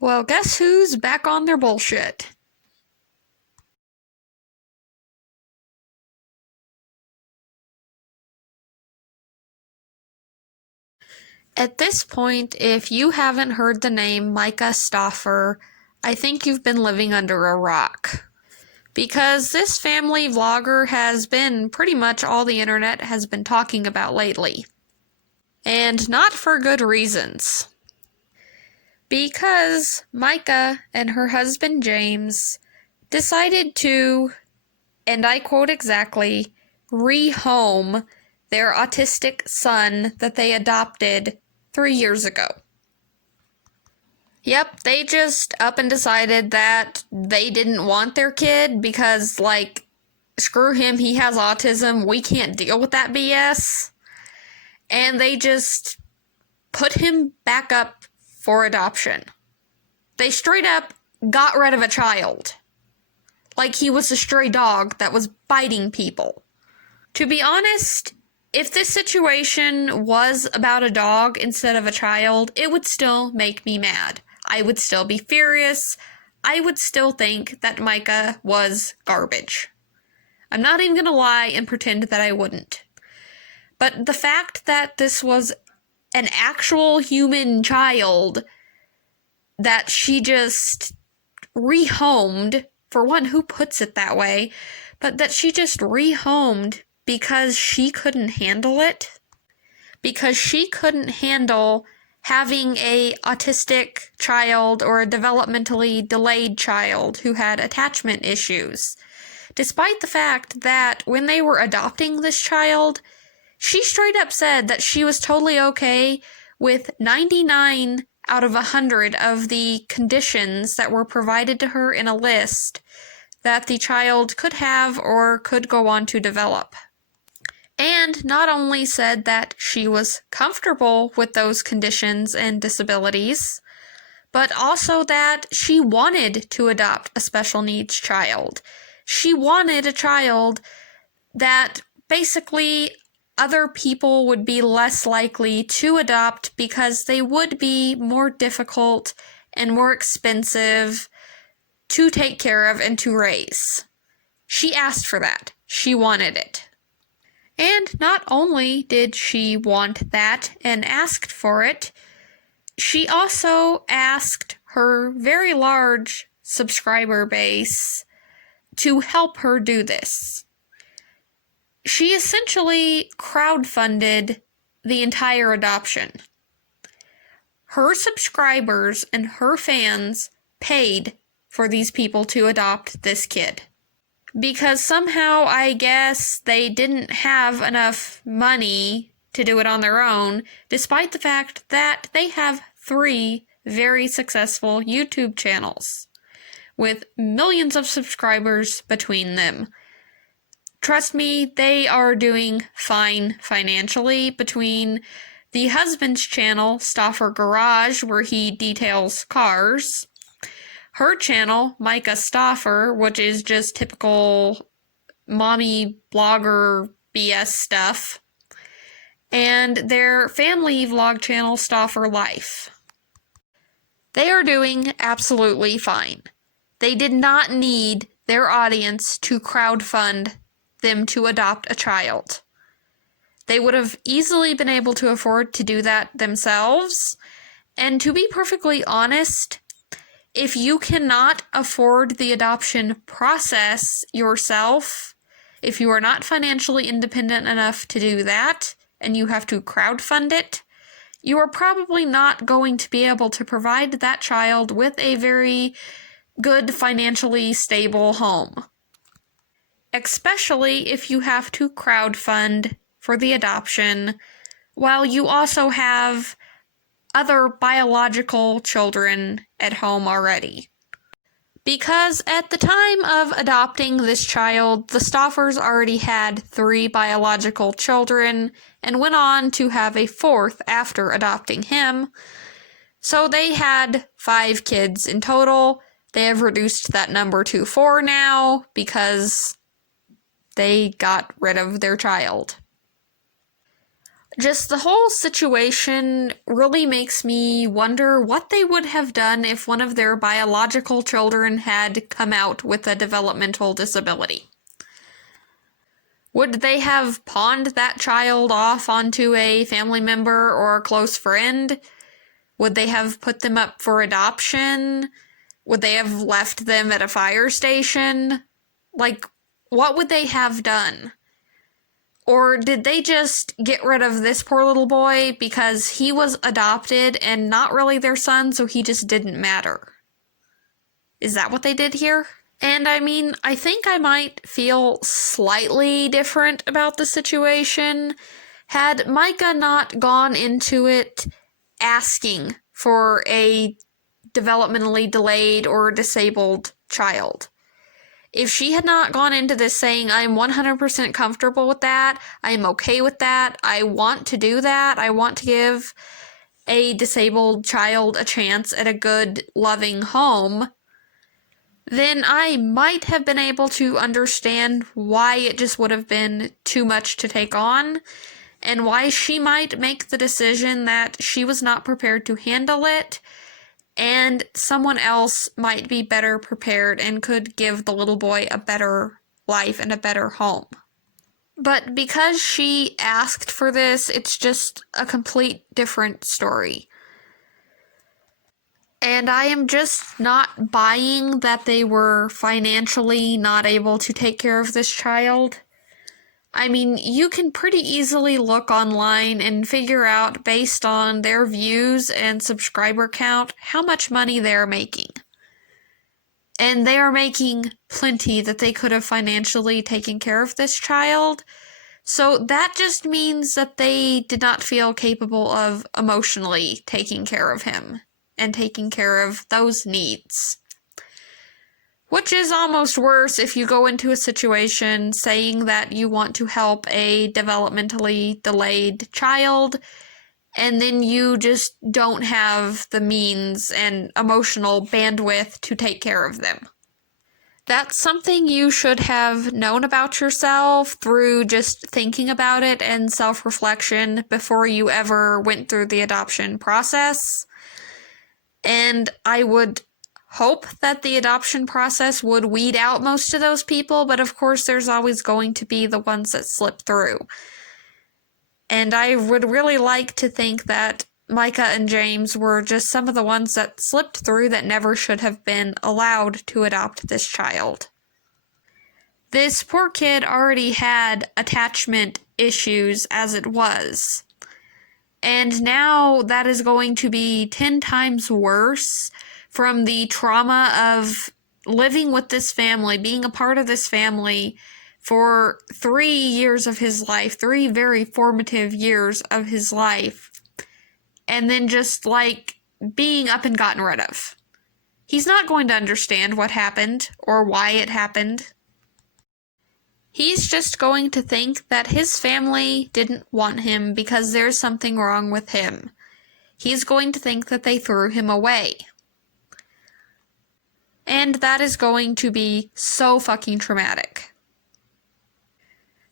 Well, guess who's back on their bullshit? At this point, if you haven't heard the name MYKA STAUFFER, I think you've been living under a rock. Because this family vlogger has been pretty much all the internet has been talking about lately. And not for good reasons. Because MYKA and her husband James decided to, and I quote exactly, rehome their autistic son that they adopted 3 years ago. Yep, they just up and decided that they didn't want their kid because, screw him, he has autism, we can't deal with that BS. And they just put him back up for adoption. They straight up got rid of a child. Like he was a stray dog that was biting people. To be honest, if this situation was about a dog instead of a child, it would still make me mad. I would still be furious. I would still think that MYKA was garbage. I'm not even gonna lie and pretend that I wouldn't. But the fact that this was an actual human child that she just rehomed, for one, who puts it that way, but that she just rehomed because she couldn't handle it, because she couldn't handle having a autistic child or a developmentally delayed child who had attachment issues. Despite the fact that when they were adopting this child, she straight up said that she was totally okay with 99 out of 100 of the conditions that were provided to her in a list that the child could have or could go on to develop. And not only said that she was comfortable with those conditions and disabilities, but also that she wanted to adopt a special needs child. She wanted a child that basically other people would be less likely to adopt because they would be more difficult and more expensive to take care of and to raise. She asked for that. She wanted it. And not only did she want that and asked for it, she also asked her very large subscriber base to help her do this. She essentially crowdfunded the entire adoption. Her subscribers and her fans paid for these people to adopt this kid. Because somehow, I guess, they didn't have enough money to do it on their own, despite the fact that they have 3 very successful YouTube channels with millions of subscribers between them. Trust me, they are doing fine financially. Between the husband's channel, Stauffer Garage, where he details cars, her channel, MYKA STAUFFER, which is just typical mommy blogger BS stuff, and their family vlog channel, Stauffer Life. They are doing absolutely fine. They did not need their audience to crowdfund them to adopt a child. They would have easily been able to afford to do that themselves, and to be perfectly honest, if you cannot afford the adoption process yourself, if you are not financially independent enough to do that, and you have to crowdfund it, you are probably not going to be able to provide that child with a very good financially stable home. Especially if you have to crowdfund for the adoption, while you also have other biological children at home already. Because at the time of adopting this child, the Stauffers already had 3 biological children and went on to have a 4th after adopting him. So they had 5 kids in total. They have reduced that number to 4 now because they got rid of their child. Just the whole situation really makes me wonder what they would have done if one of their biological children had come out with a developmental disability. Would they have pawned that child off onto a family member or a close friend? Would they have put them up for adoption? Would they have left them at a fire station? Like, what would they have done? Or did they just get rid of this poor little boy because he was adopted and not really their son, so he just didn't matter? Is that what they did here? And I mean, I think I might feel slightly different about the situation had MYKA not gone into it asking for a developmentally delayed or disabled child. If she had not gone into this saying, I'm 100% comfortable with that, I'm okay with that, I want to do that, I want to give a disabled child a chance at a good, loving home, then I might have been able to understand why it just would have been too much to take on, and why she might make the decision that she was not prepared to handle it, and someone else might be better prepared and could give the little boy a better life and a better home. But because she asked for this, it's just a complete different story. And I am just not buying that they were financially not able to take care of this child. I mean, you can pretty easily look online and figure out, based on their views and subscriber count, how much money they're making. And they are making plenty that they could have financially taken care of this child. So that just means that they did not feel capable of emotionally taking care of him and taking care of those needs. Which is almost worse if you go into a situation saying that you want to help a developmentally delayed child, and then you just don't have the means and emotional bandwidth to take care of them. That's something you should have known about yourself through just thinking about it and self-reflection before you ever went through the adoption process. And I would hope that the adoption process would weed out most of those people, but of course there's always going to be the ones that slip through. And I would really like to think that MYKA and James were just some of the ones that slipped through that never should have been allowed to adopt this child. This poor kid already had attachment issues as it was. And now that is going to be 10 times worse from the trauma of living with this family, being a part of this family for 3 years of his life, 3 very formative years of his life, and then just, like, being up and gotten rid of. He's not going to understand what happened or why it happened. He's just going to think that his family didn't want him because there's something wrong with him. He's going to think that they threw him away. And that is going to be so fucking traumatic.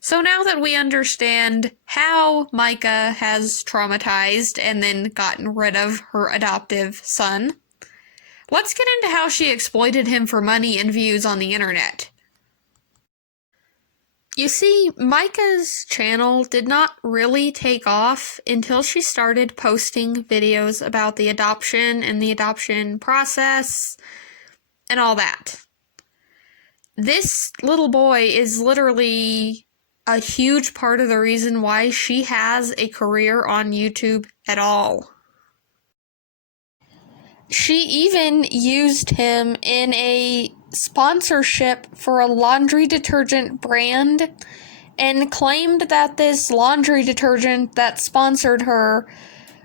So now that we understand how MYKA has traumatized and then gotten rid of her adoptive son, let's get into how she exploited him for money and views on the internet. You see, MYKA's channel did not really take off until she started posting videos about the adoption and the adoption process and all that. This little boy is literally a huge part of the reason why she has a career on YouTube at all. She even used him in a sponsorship for a laundry detergent brand and claimed that this laundry detergent that sponsored her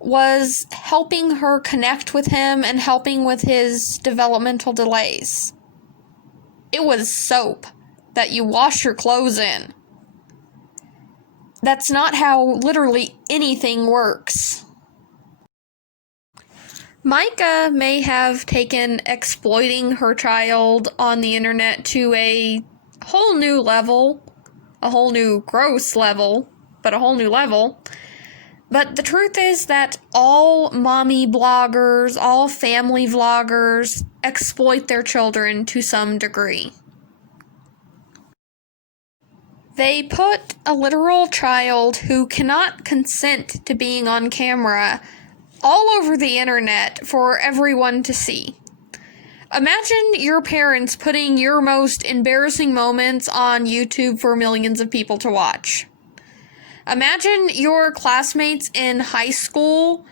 was helping her connect with him and helping with his developmental delays. It was soap that you wash your clothes in. That's not how literally anything works. MYKA may have taken exploiting her child on the internet to a whole new level, a whole new gross level, but a whole new level. But the truth is that all mommy bloggers, all family vloggers exploit their children to some degree. They put a literal child who cannot consent to being on camera all over the internet for everyone to see. Imagine your parents putting your most embarrassing moments on YouTube for millions of people to watch. Imagine your classmates in high school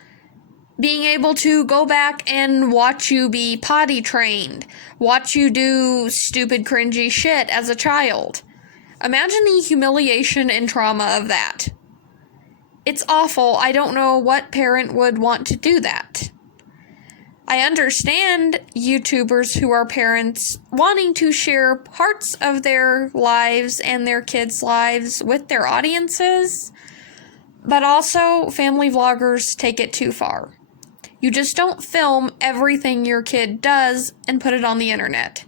being able to go back and watch you be potty trained, watch you do stupid, cringy shit as a child. Imagine the humiliation and trauma of that. It's awful. I don't know what parent would want to do that. I understand YouTubers who are parents wanting to share parts of their lives and their kids' lives with their audiences, but also family vloggers take it too far. You just don't film everything your kid does and put it on the internet.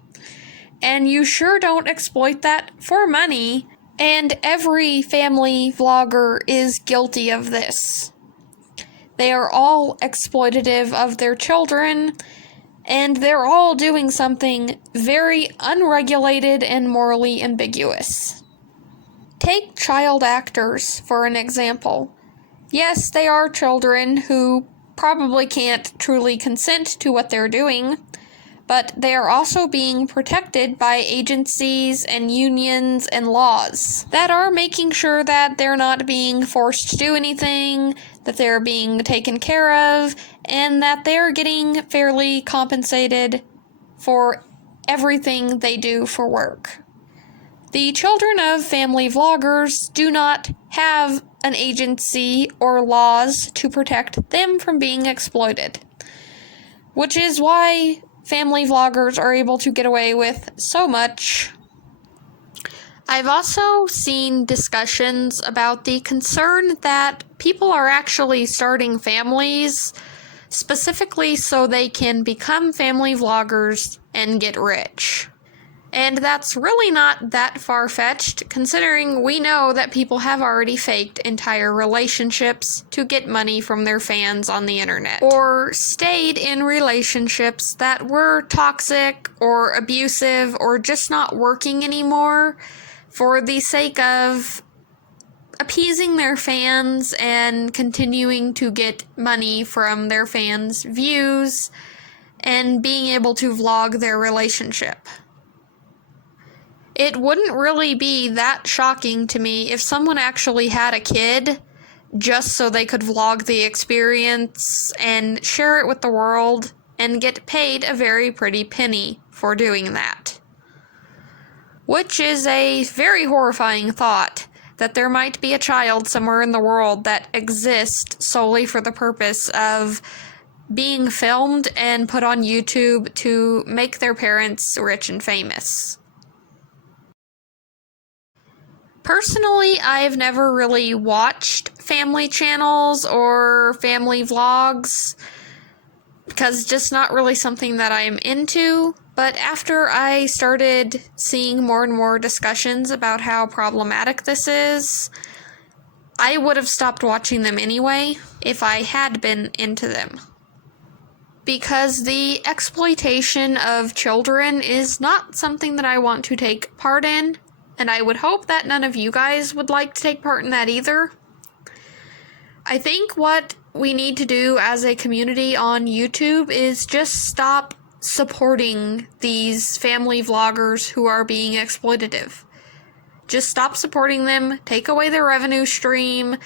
And you sure don't exploit that for money, and every family vlogger is guilty of this. They are all exploitative of their children, and they're all doing something very unregulated and morally ambiguous. Take child actors for an example. Yes, they are children who probably can't truly consent to what they're doing, but they are also being protected by agencies and unions and laws that are making sure that they're not being forced to do anything, that they're being taken care of, and that they're getting fairly compensated for everything they do for work. The children of family vloggers do not have an agency or laws to protect them from being exploited, which is why family vloggers are able to get away with so much. I've also seen discussions about the concern that people are actually starting families specifically so they can become family vloggers and get rich. And that's really not that far-fetched, considering we know that people have already faked entire relationships to get money from their fans on the internet, or stayed in relationships that were toxic or abusive or just not working anymore for the sake of appeasing their fans and continuing to get money from their fans' views and being able to vlog their relationship. It wouldn't really be that shocking to me if someone actually had a kid just so they could vlog the experience and share it with the world and get paid a very pretty penny for doing that. Which is a very horrifying thought, that there might be a child somewhere in the world that exists solely for the purpose of being filmed and put on YouTube to make their parents rich and famous. Personally, I've never really watched family channels or family vlogs because it's just not really something that I'm into. But after I started seeing more and more discussions about how problematic this is, I would have stopped watching them anyway if I had been into them. Because the exploitation of children is not something that I want to take part in. And I would hope that none of you guys would like to take part in that either. I think what we need to do as a community on YouTube is just stop supporting these family vloggers who are being exploitative. Just stop supporting them, take away their revenue stream.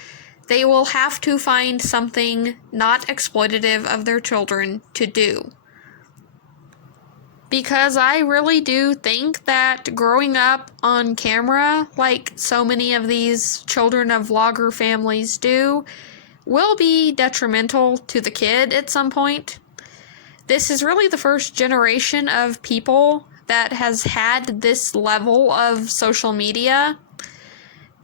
They will have to find something not exploitative of their children to do. Because I really do think that growing up on camera, like so many of these children of vlogger families do, will be detrimental to the kid at some point. This is really the first generation of people that has had this level of social media.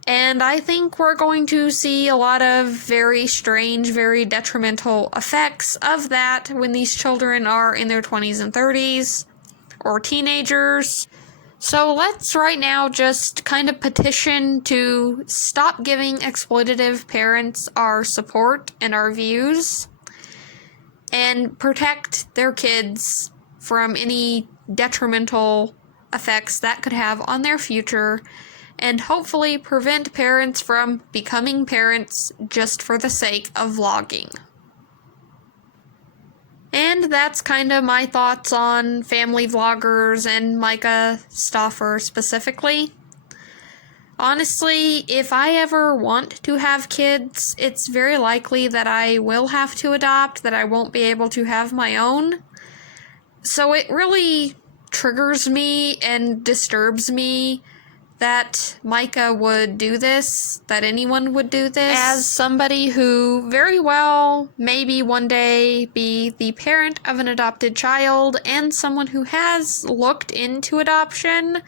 And I think we're going to see a lot of very strange, very detrimental effects of that when these children are in their 20s and 30s. Or teenagers. So let's right now just kind of petition to stop giving exploitative parents our support and our views and protect their kids from any detrimental effects that could have on their future, and hopefully prevent parents from becoming parents just for the sake of vlogging. And that's kind of my thoughts on family vloggers and MYKA Stauffer specifically. Honestly, if I ever want to have kids, it's very likely that I will have to adopt, that I won't be able to have my own. So it really triggers me and disturbs me that MYKA would do this, that anyone would do this, as somebody who very well maybe one day be the parent of an adopted child and someone who has looked into adoption,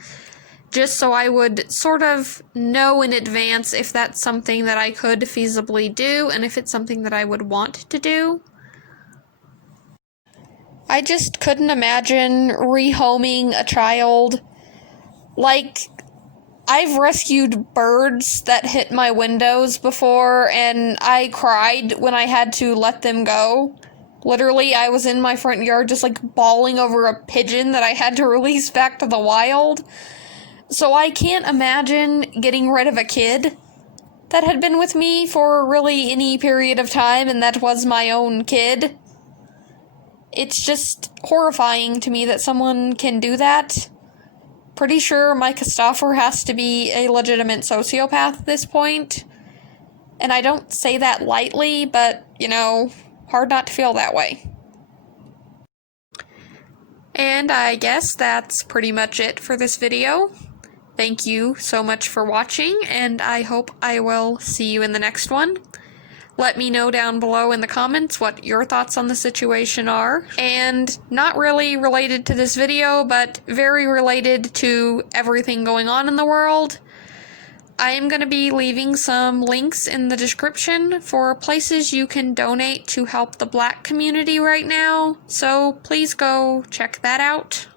just so I would sort of know in advance if that's something that I could feasibly do and if it's something that I would want to do. I just couldn't imagine rehoming a child. Like, I've rescued birds that hit my windows before, and I cried when I had to let them go. Literally, I was in my front yard just, like, bawling over a pigeon that I had to release back to the wild. So I can't imagine getting rid of a kid that had been with me for really any period of time, and that was my own kid. It's just horrifying to me that someone can do that. Pretty sure MYKA Stauffer has to be a legitimate sociopath at this point. And I don't say that lightly, but, you know, hard not to feel that way. And I guess that's pretty much it for this video. Thank you so much for watching, and I hope I will see you in the next one. Let me know down below in the comments what your thoughts on the situation are. And not really related to this video, but very related to everything going on in the world, I am going to be leaving some links in the description for places you can donate to help the Black community right now. So please go check that out.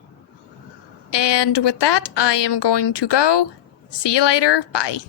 And with that, I am going to go. See you later. Bye.